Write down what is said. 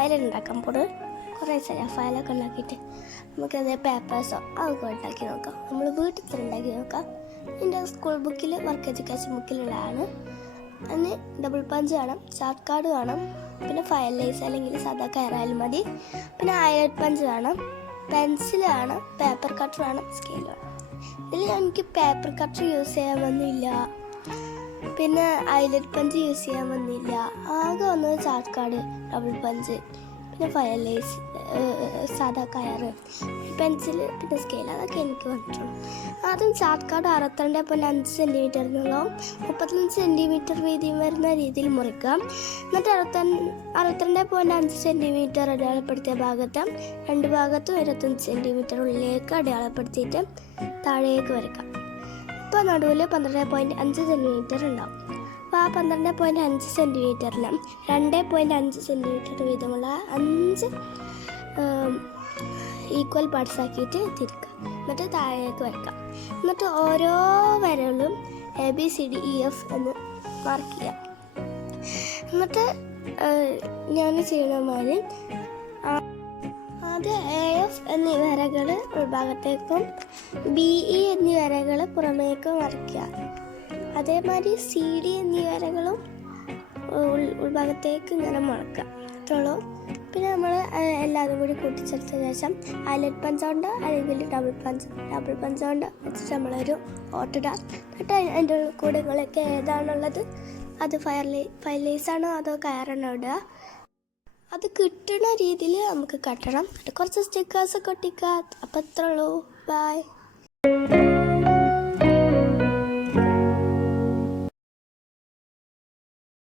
File ഉണ്ടാക്കാൻ പോണത്. കുറേ ഫയലൊക്കെ ഉണ്ടാക്കിയിട്ട് നമുക്കത് പേപ്പേഴ്സോ അതൊക്കെ ഉണ്ടാക്കി നോക്കാം. നമ്മൾ വീട്ടിൽ തന്നെ ഉണ്ടാക്കി നോക്കാം. എൻ്റെ സ്കൂൾ ബുക്കിൽ വർക്ക് എഡ്യൂക്കേഷൻ ബുക്കിലുള്ളതാണ്. അതിന് ഡബിൾ പഞ്ച് വേണം, ചാർട്ട് കാർഡ് വേണം, പിന്നെ ഫയൽ ലേസ് അല്ലെങ്കിൽ സാധാ കയറായാലും മതി, പിന്നെ ഹൈലൈറ്റ് പഞ്ച് വേണം, പെൻസിൽ വേണം, പേപ്പർ കട്ടർ വേണം, സ്കെയിൽ വേണം. ഇതിൽ എനിക്ക് പേപ്പർ കട്ടർ യൂസ് ചെയ്യാൻ വന്നില്ല, പിന്നെ ഹൈലൈറ്റ് പഞ്ച് യൂസ് ചെയ്യാൻ വന്നില്ല. ആകെ വന്നത് ചാർട്ട് കാർഡ്, ഡബിൾ പഞ്ച്, പിന്നെ ഫയൽ ലേസ്, സാധാ കയറ്, പെൻസിൽ, പിന്നെ സ്കെയിൽ, അതൊക്കെ എനിക്ക് വന്നിട്ടുള്ളൂ. ആദ്യം ചാർട്ട് കാർഡ് 62.5 സെൻറ്റിമീറ്റർ നീളവും 35 സെൻറ്റിമീറ്റർ വീതിയും വരുന്ന രീതിയിൽ മുറിക്കാം. എന്നിട്ട് 62.5 സെൻറ്റിമീറ്റർ അടയാളപ്പെടുത്തിയ ഭാഗത്ത് രണ്ട് ഭാഗത്തും 25 സെൻറ്റിമീറ്റർ ഉള്ളിലേക്ക് അടയാളപ്പെടുത്തിയിട്ട് താഴേക്ക് വരയ്ക്കാം. ഇപ്പോൾ നടുവിൽ 12.5 സെൻറ്റിമീറ്റർ ഉണ്ടാവും. അപ്പോൾ ആ 12.5 സെൻറ്റിമീറ്ററിന് 2.5 സെൻറ്റിമീറ്റർ വീതമുള്ള 5 ഈക്വൽ പാർട്സ് ആക്കിയിട്ട് തിരിക്കുക. എന്നിട്ട് താഴേക്ക് വരയ്ക്കാം. എന്നിട്ട് ഓരോ വരകളും ABCDEF എന്ന് മാർക്ക് ചെയ്യാം. എന്നിട്ട് ഞാൻ ചെയ്യണ മാതിരി ആദ്യം AF എന്നീ വരകൾ ഉൾഭാഗത്തേക്കും BE എന്നീ വരകൾ പുറമേക്കും വരയ്ക്കുക. അതേമാതിരി CD എന്നീ വരകളും ഉൾഭാഗത്തേക്ക് ഇങ്ങനെ മുളക്കുക. അത്രയുള്ളൂ. പിന്നെ നമ്മൾ എല്ലാതും കൂടി കൂട്ടിച്ചേർത്ത ശേഷം ഹൈലൈറ്റ് പഞ്ച് കൊണ്ട് അല്ലെങ്കിൽ ഡബിൾ പഞ്ച് കൊണ്ട് വെച്ചിട്ട് നമ്മളൊരു ഓട്ടിടുക. എന്നിട്ട് അതിൻ്റെ കൂടെ നിങ്ങളൊക്കെ ഏതാണുള്ളത്, അത് ഫയൽ ലേസാണോ അതോ കയറാണോ ഇടുക. അത് കിട്ടുന്ന രീതിയിൽ നമുക്ക് കട്ടണം. കുറച്ച് സ്റ്റിക്കേഴ്സൊക്കെ ഒട്ടിക്കുക. അപ്പോൾ അത്രേ ഉള്ളൂ. ബൈ.